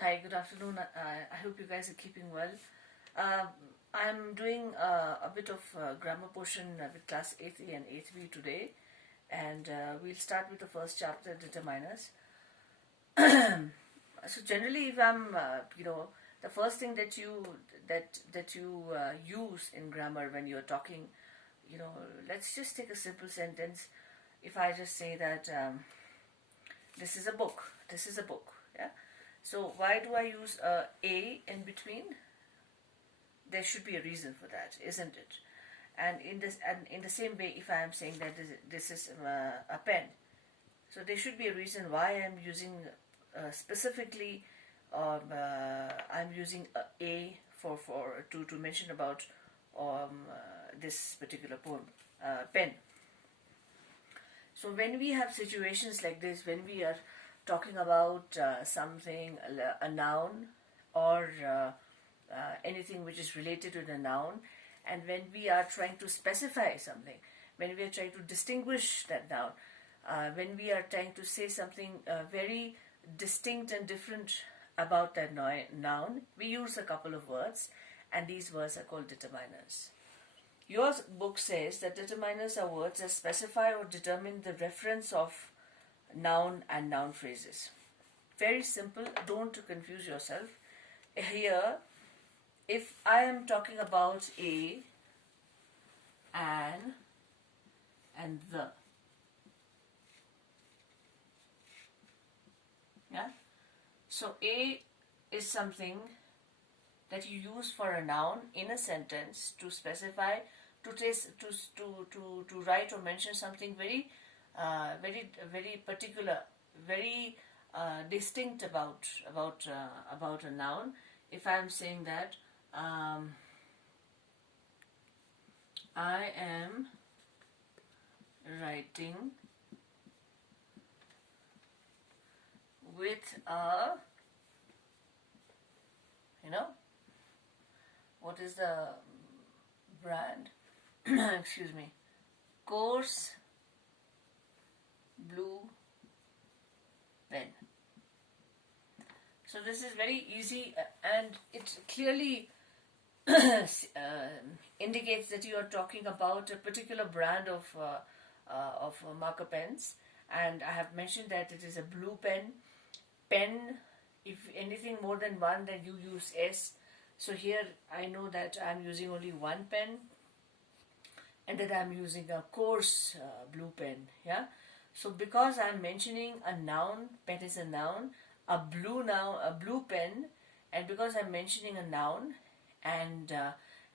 Hi, good afternoon. I hope you guys are keeping well. I'm doing a bit of grammar portion with class 8A and 8B today, and we'll start with the first chapter, determiners. So generally, if I'm, the first thing that you use in grammar when you're talking, let's just take a simple sentence. If I just say that this is a book, yeah. So why do I use a in between? There should be a reason for that, isn't it? And in the same way, if I am saying that this is a pen, so there should be a reason why I'm using specifically. I'm using a for to mention about this particular poem, pen. So when we have situations like this, when we are talking about something, a noun, or anything which is related to the noun, and when we are trying to specify something, when we are trying to distinguish that noun, when we are trying to say something very distinct and different about that noun, we use a couple of words, and these words are called determiners. Your book says that determiners are words that specify or determine the reference of noun and noun phrases. Very simple, don't confuse yourself. Here, if I am talking about a, an, and the, yeah? So a is something that you use for a noun in a sentence to specify, to write or mention something very very particular, very distinct about a noun. If I am saying that I am writing with a, what is the brand? Excuse me. Coarse blue pen. So this is very easy, and it clearly indicates that you are talking about a particular brand of marker pens. And I have mentioned that it is a blue pen. Pen, if anything more than one, then you use S. So here I know that I'm using only one pen, and that I'm using a coarse blue pen. Yeah. So because I'm mentioning a noun, pen is a noun, a blue pen, and because I'm mentioning a noun, and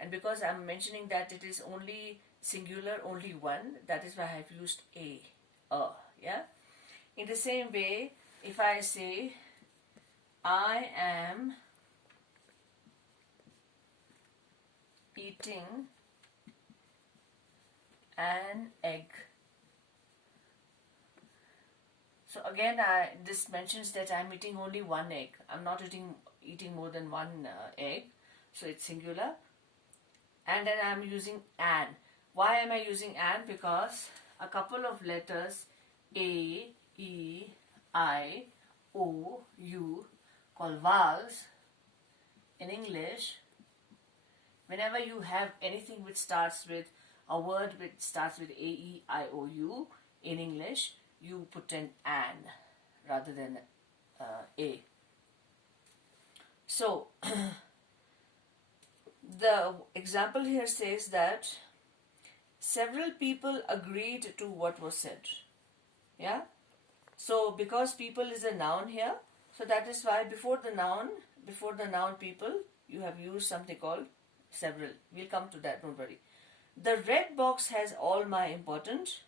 because I'm mentioning that it is only singular, only one, that is why I've used a, yeah. In the same way, if I say I am eating an egg. So again, this mentions that I'm eating only one egg. I'm not eating more than one egg. So it's singular. And then I'm using an. Why am I using an? Because a couple of letters A, E, I, O, U, called vowels in English, whenever you have anything which starts with a word which starts with A, E, I, O, U in English, you put an rather than a. So the example here says that several people agreed to what was said. Yeah. So because people is a noun here, so that is why before the noun people, you have used something called several. We'll come to that, don't worry. The red box has all my important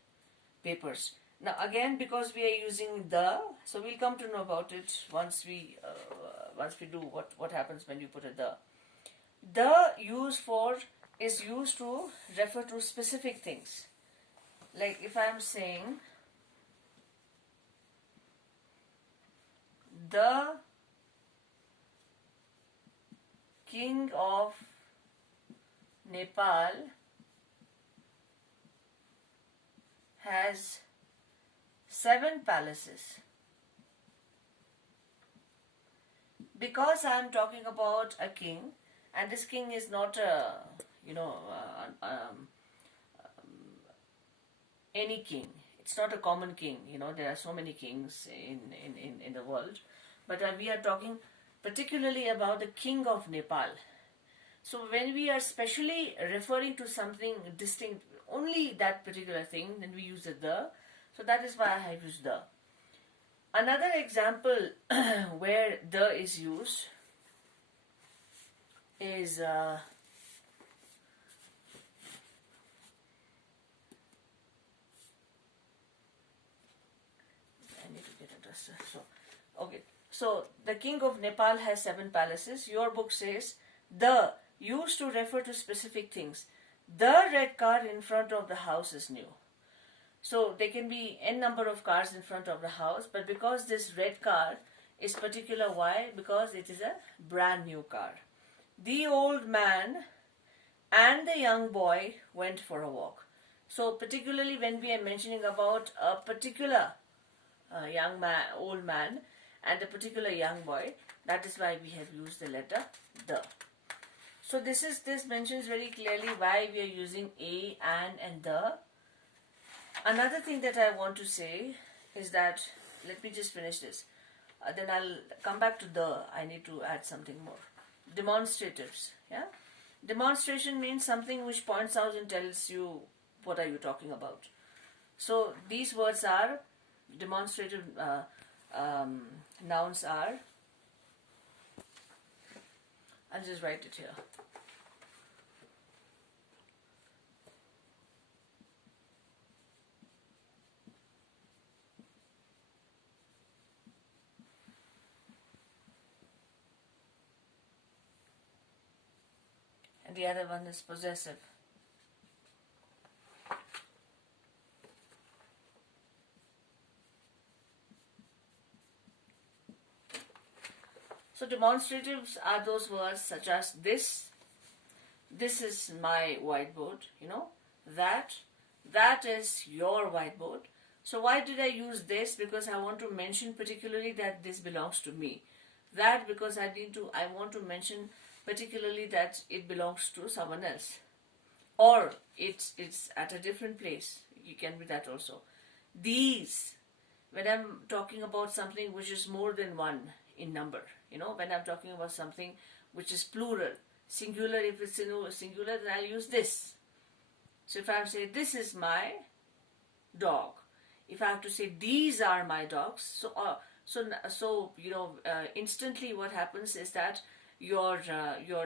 papers. Now again, because we are using the, so we'll come to know about it once we do what happens when you put a the. The is used to refer to specific things. Like if I'm saying the king of Nepal has 7 palaces. because I'm talking about a king, and this king is not a, any king. It's not a common king. There are so many kings in the world. But we are talking particularly about the king of Nepal. So when we are specially referring to something distinct, only that particular thing, then we use the. So that is why I have used the. Another example where the is used is I need to get a duster. Okay. So the king of Nepal has 7 palaces. Your book says the used to refer to specific things. The red car in front of the house is new. So there can be n number of cars in front of the house, but because this red car is particular, why? Because it is a brand new car. The old man and the young boy went for a walk. So particularly when we are mentioning about a particular young man, old man, and a particular young boy, that is why we have used the letter the. So this mentions very clearly why we are using a, and the. Another thing that I want to say is that, let me just finish this. Then I'll come back to the. I need to add something more. Demonstratives. Yeah, demonstration means something which points out and tells you what are you talking about. So these words are demonstrative nouns are. I'll just write it here. And the other one is possessive. So demonstratives are those words such as this is my whiteboard, that is your whiteboard. So why did I use this? Because I want to mention particularly that this belongs to me. That because I want to mention particularly that it belongs to someone else. Or it's at a different place. You can be that also. These, when I'm talking about something which is more than one in number, when I'm talking about something which is plural, singular, if it's singular, then I'll use this. So if I say this is my dog, if I have to say these are my dogs, instantly what happens is that your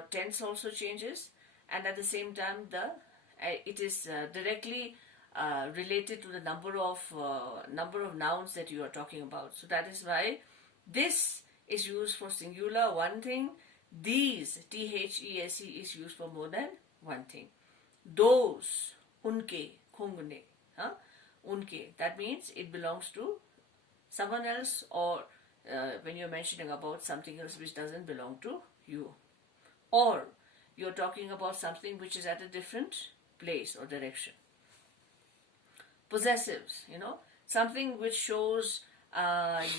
tense also changes, and at the same time it is directly related to the number of nouns that you are talking about. So that is why this is used for singular, one thing. These, THESE, is used for more than one thing. Those, unke, khungne, unke, that means it belongs to someone else, or when you're mentioning about something else which doesn't belong to you. Or you're talking about something which is at a different place or direction. Possessives, something which shows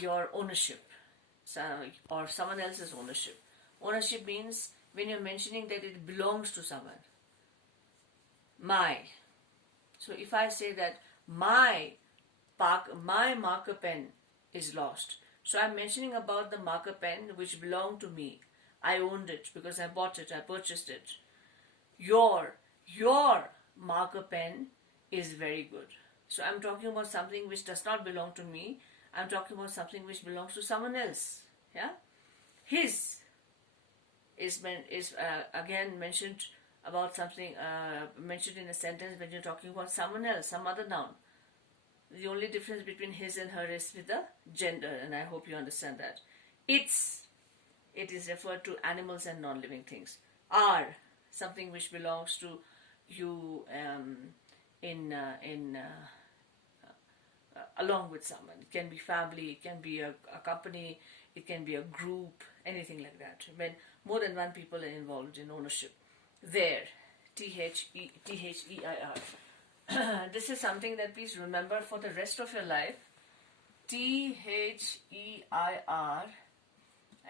your ownership, or someone else's ownership. Ownership means when you're mentioning that it belongs to someone. My. So if I say that my marker pen is lost, so I'm mentioning about the marker pen which belonged to me. I owned it because I bought it, I purchased it. Your marker pen is very good. So I'm talking about something which does not belong to me. I'm talking about something which belongs to someone else. Yeah, his is again mentioned about something mentioned in a sentence when you're talking about someone else, some other noun. The only difference between his and her is with the gender, and I hope you understand that. It is referred to animals and non-living things. Are, something which belongs to you along with someone. It can be family, it can be a company, it can be a group, anything like that. When more than one people are involved in ownership. There, THEIR. This is something that please remember for the rest of your life. THEIR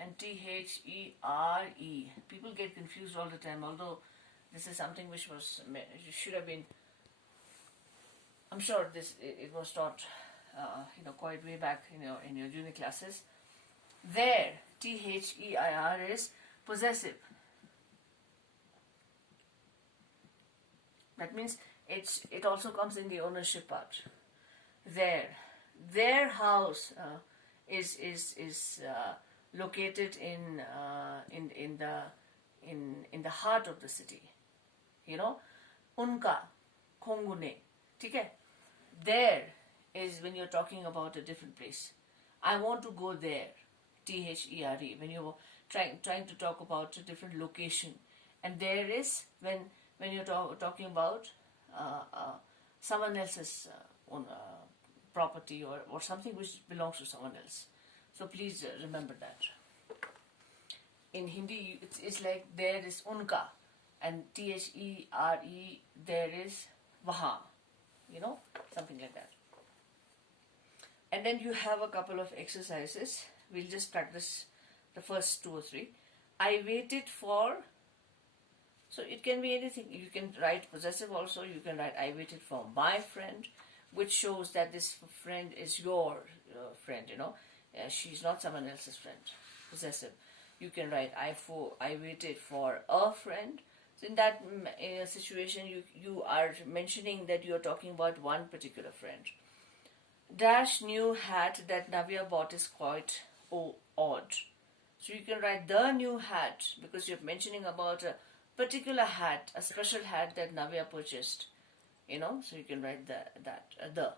and and T-H-E-R-E. People get confused all the time, although this is something which should have been, I'm sure it was taught quite way back in your junior classes. There, T-H-E-I-R is possessive. That means it also comes in the ownership part. Their house is located in the heart of the city. Unka, khongune, ठीक There is when you're talking about a different place. I want to go there, T-H-E-R-E, when you're trying to talk about a different location. And there is when you're talking about someone else's own property or something which belongs to someone else. So please remember that. In Hindi, it's like there is unka, and T-H-E-R-E, there is waha, something like that. And then you have a couple of exercises. We'll just practice the first 2 or 3. I waited for, so it can be anything. You can write possessive also. You can write I waited for my friend, which shows that this friend is your friend, she's not someone else's friend. Possessive. You can write I waited for a friend. So in that situation, you are mentioning that you are talking about one particular friend. Dash new hat that Navya bought is quite odd. So you can write the new hat because you're mentioning about a particular hat, a special hat that Navya purchased. So you can write the.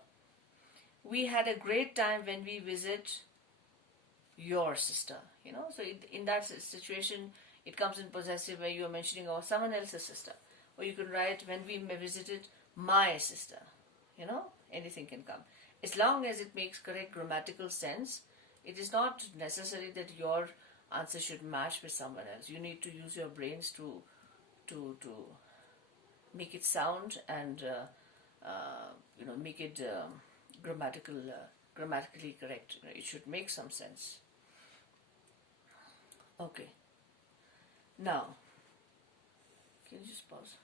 We had a great time when we visit your sister. So in that situation, it comes in possessive where you are mentioning someone else's sister. Or you can write when we visited my sister. Anything can come. As long as it makes correct grammatical sense, it is not necessary that your answer should match with someone else. You need to use your brains to make it sound and make it grammatically correct. It should make some sense. Okay. Now, can you just pause?